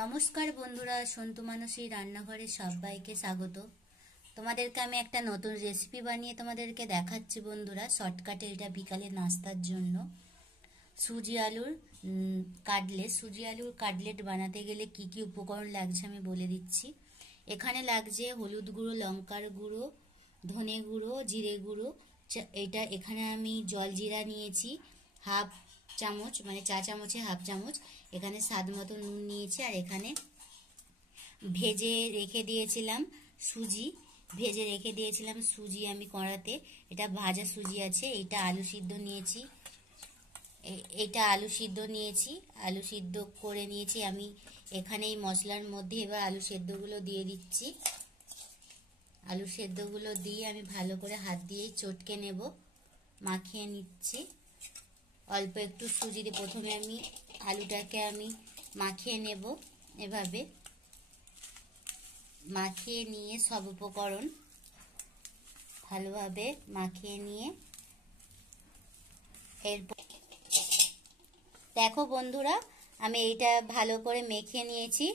নমস্কার বন্ধুরা, সন্তু মানসী রান্নাঘরে সবাইকে স্বাগত। তোমাদেরকে আমি একটা নতুন রেসিপি বানিয়ে তোমাদেরকে দেখাচ্ছি বন্ধুরা, শর্টকাটে। এটা বিকালের নাস্তার জন্য সুজি আলুর কাটলেট বানাতে গেলে কি কি উপকরণ লাগছে আমি বলে দিচ্ছি। এখানে লাগছে হলুদ গুঁড়ো, লঙ্কার গুঁড়ো, ধনে গুঁড়ো, জিরে গুঁড়ো। এটা এখানে আমি জলজিরা নিয়েছি হাফ চামচ, মানে চা চামচে হাফ চামচ। এখানে স্বাদ মতো নুন নিয়েছি। আর এখানে ভেজে রেখে দিয়েছিলাম সুজি আমি কড়াতে। এটা ভাজা সুজি আছে। এটা আলু সিদ্ধ নিয়েছি, আলু সিদ্ধ করে নিয়েছি আমি। এখানে এই মশলার মধ্যে এবার আলু সেদ্ধগুলো দিয়ে দিচ্ছি। আলু সেদ্ধগুলো দিয়ে আমি ভালো করে হাত দিয়েই চটকে নেব, মাখিয়ে নিচ্ছি। অল্প একটু সুজি দিয়ে প্রথমে আমি আলুটাকে মাখিয়ে নেব। এভাবে মাখিয়ে নিয়ে সব উপকরণ ভালোভাবে মাখিয়ে নিয়ে এরপর দেখো বন্ধুরা, আমি এইটা ভালো করে মেখে নিয়েছি।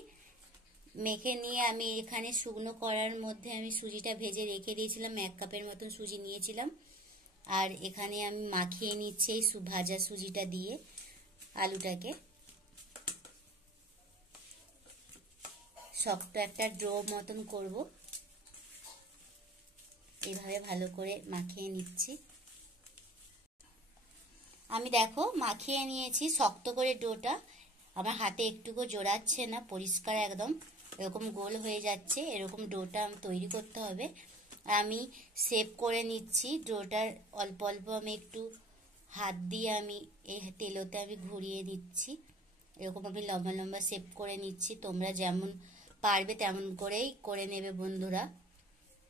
মেখে নিয়ে আমি এখানে শুকনো কড়ার মধ্যে আমি সুজিটা ভেজে রেখে দিয়েছিলাম, 1 কাপের মতন সুজি নিয়েছিলাম। আর এখানে আমি মাখিয়ে নিচ্ছি এই ভাজা সুজিটা দিয়ে আলুটাকে। শক্ত একটা ডো মতন করব, এইভাবে ভালো করে মাখিয়ে নিচ্ছি। আমি দেখো মাখিয়ে নিয়েছি শক্ত করে ডোটা। আমার হাতে একটুকু জোড়াচ্ছে না, পরিষ্কার একদম এরকম গোল হয়ে যাচ্ছে। এরকম ডোটা তৈরি করতে হবে। আমি শেপ করে নিচ্ছি ডোটার। অল্প অল্প আমি একটু হাত দিয়ে আমি এই তেলোতে আমি ঘুরিয়ে দিচ্ছি। এরকম আমি লম্বা লম্বা শেপ করে নিচ্ছি। তোমরা যেমন পারবে তেমন করেই করে নেবে বন্ধুরা,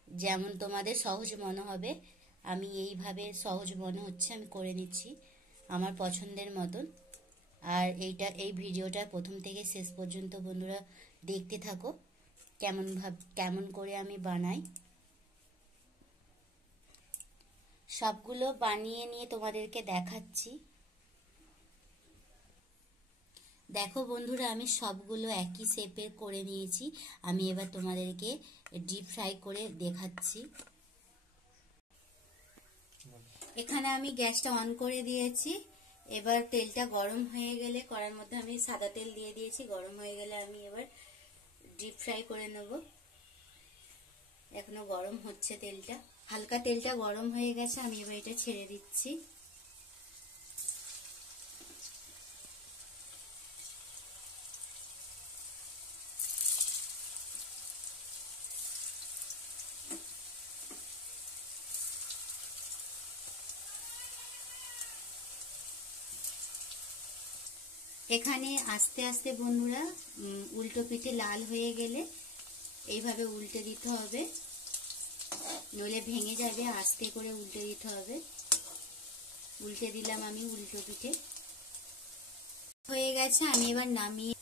যেমন তোমাদের সহজ মনে হবে। আমি এইভাবে সহজ মনে হচ্ছে আমি করে নিচ্ছি আমার পছন্দের মতন। আর এই ভিডিওটা প্রথম থেকে শেষ পর্যন্ত বন্ধুরা দেখতে থাকো, কেমন করে আমি বানাই। সবগুলো বানিয়ে নিয়ে তোমাদেরকে দেখাচ্ছি। দেখো বন্ধুরা, আমি সবগুলো একই শেপে করে নিয়েছি। আমি এবার তোমাদেরকে ডিপ ফ্রাই করে দেখাচ্ছি। এখানে আমি গ্যাসটা অন করে দিয়েছি। এবার তেলটা গরম হয়ে গেলে কড়ার মধ্যে আমি সাদা তেল দিয়ে দিয়েছি। গরম হয়ে গেলে আমি এবার ডিপ ফ্রাই করে নেব। এখনো গরম হচ্ছে তেলটা, হালকা তেলটা গরম হয়ে গেছে। আমি এবার এটা ছেড়ে দিচ্ছি। এখানে আস্তে আস্তে বন্ধুরা উল্টো পিঠে লাল হয়ে গেলে এইভাবে উল্টে দিতে হবে, নইলে ভেঙে যাবে। আস্তে করে উল্টে দিতে হবে। উল্টে দিলাম আমি উল্টো পিঠে। হয়ে গেছে, আমি এবার নামিয়ে,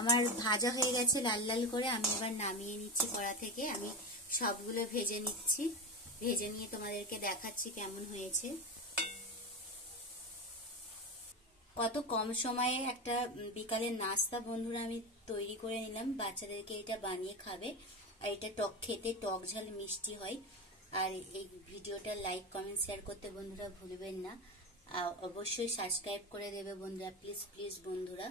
আমার ভাজা হয়ে গেছে লাল লাল করে। আমি এবার নামিয়ে নিচ্ছি কড়া থেকে। আমি সবগুলো ভেজে নিচ্ছি। ভেজে নিয়ে তোমাদেরকে দেখাচ্ছি কেমন হয়েছে। কত কম সময়ে একটা বিকালের নাস্তা বন্ধুরা আমি তৈরি করে নিলাম। বাচ্চাদেরকে এটা বানিয়ে খাবে। আর এটা খেতে টক ঝাল মিষ্টি হয়। আর এই ভিডিওটা লাইক কমেন্ট শেয়ার করতে বন্ধুরা ভুলবেন না। অবশ্যই সাবস্ক্রাইব করে দেবে বন্ধুরা, প্লিজ প্লিজ বন্ধুরা।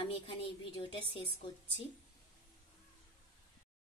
আমি এখানে এই ভিডিওটা শেষ করছি।